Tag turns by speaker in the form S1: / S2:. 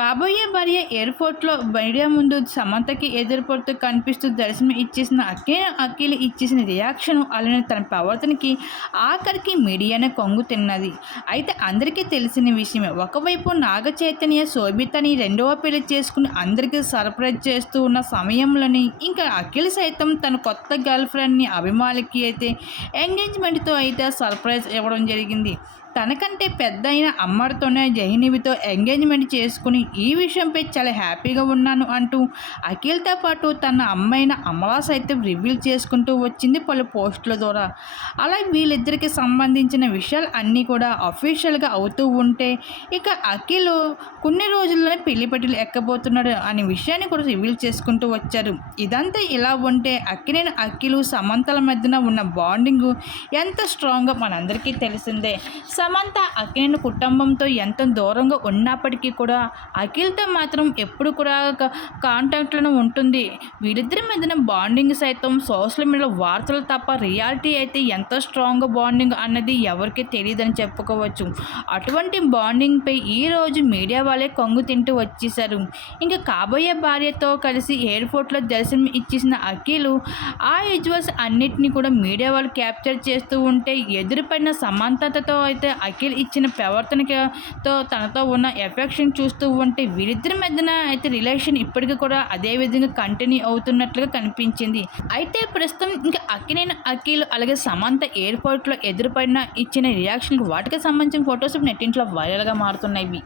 S1: కాబోయే భార్య ఎయిర్పోర్ట్లో మీడియా ముందు సమంతకి ఎదురుపడుతూ కనిపిస్తూ దర్శనం ఇచ్చేసిన అక్కే అఖిల్ ఇచ్చేసిన రియాక్షన్ అలానే తన ప్రవర్తనకి ఆఖరికి మీడియానే కొంగు తిన్నది. అయితే అందరికీ తెలిసిన విషయమే ఒకవైపు నాగ చైతన్య శోభితని రెండవ పెళ్ళి చేసుకుని అందరికీ సర్ప్రైజ్ చేస్తూ ఉన్న సమయంలోని ఇంకా అఖిల్ సైతం తన కొత్త గర్ల్ ఫ్రెండ్ని అభిమానికి అయితే ఎంగేజ్మెంట్తో అయితే సర్ప్రైజ్ ఇవ్వడం జరిగింది. తనకంటే పెద్ద అయిన అమ్మడితోనే జహినివితో ఎంగేజ్మెంట్ చేసుకుని ఈ విషయంపై చాలా హ్యాపీగా ఉన్నాను అంటూ అఖిల్తో పాటు తన అమ్మైన అమలా సైతం రివీల్ చేసుకుంటూ వచ్చింది పలు పోస్టుల ద్వారా. అలా వీళ్ళిద్దరికి సంబంధించిన విషయాలు అన్నీ కూడా అఫీషియల్గా అవుతూ ఉంటే ఇక అఖిల్ కొన్ని రోజుల్లోనే పెళ్ళి పట్టిలు ఎక్కబోతున్నాడు అనే విషయాన్ని కూడా రివీల్ చేసుకుంటూ వచ్చారు. ఇదంతా ఇలా ఉంటే అక్కినేని అఖిలు సమంతల మధ్యన ఉన్న బాండింగ్ ఎంత స్ట్రాంగ్గా మనందరికీ తెలిసిందే. సమంత అఖిల్ కుటుంబంతో ఎంత దూరంగా ఉన్నప్పటికీ కూడా అఖిల్తో మాత్రం ఎప్పుడు కూడా కాంటాక్ట్లోనే ఉంటుంది. వీరిద్దరి మధ్యన బాండింగ్ సైతం సోషల్ మీడియా వార్తలు తప్ప రియాలిటీ అయితే ఎంత స్ట్రాంగ్ బాండింగ్ అన్నది ఎవరికి తెలియదని చెప్పుకోవచ్చు. అటువంటి బాండింగ్పై ఈరోజు మీడియా వాళ్ళే కొంగు తింటూ వచ్చేసారు ఇంకా కాబోయే భార్యతో కలిసి ఎయిర్పోర్ట్లో దర్శనం ఇచ్చేసిన అఖిల్ ఆ విజువల్స్ అన్నిటినీ కూడా మీడియా వాళ్ళు క్యాప్చర్ చేస్తూ ఉంటే ఎదురుపడిన సమాంతతతో అయితే అఖిల్ ఇచ్చిన ప్రవర్తనతో తనతో ఉన్న ఎఫెక్షన్ చూస్తూ ఉంటే వీరిద్దరి మధ్యన అయితే రిలేషన్ ఇప్పటికీ కూడా అదే విధంగా కంటిన్యూ అవుతున్నట్లుగా కనిపించింది. అయితే ప్రస్తుతం ఇంకా అక్కినేని అఖిల్ అలాగే సమంత ఎయిర్పోర్ట్లో ఎదురుపడిన ఇచ్చిన రియాక్షన్కి వాటికి సంబంధించిన ఫొటోస్ నెట్టింట్లో వైరల్గా మారుతున్నాయి.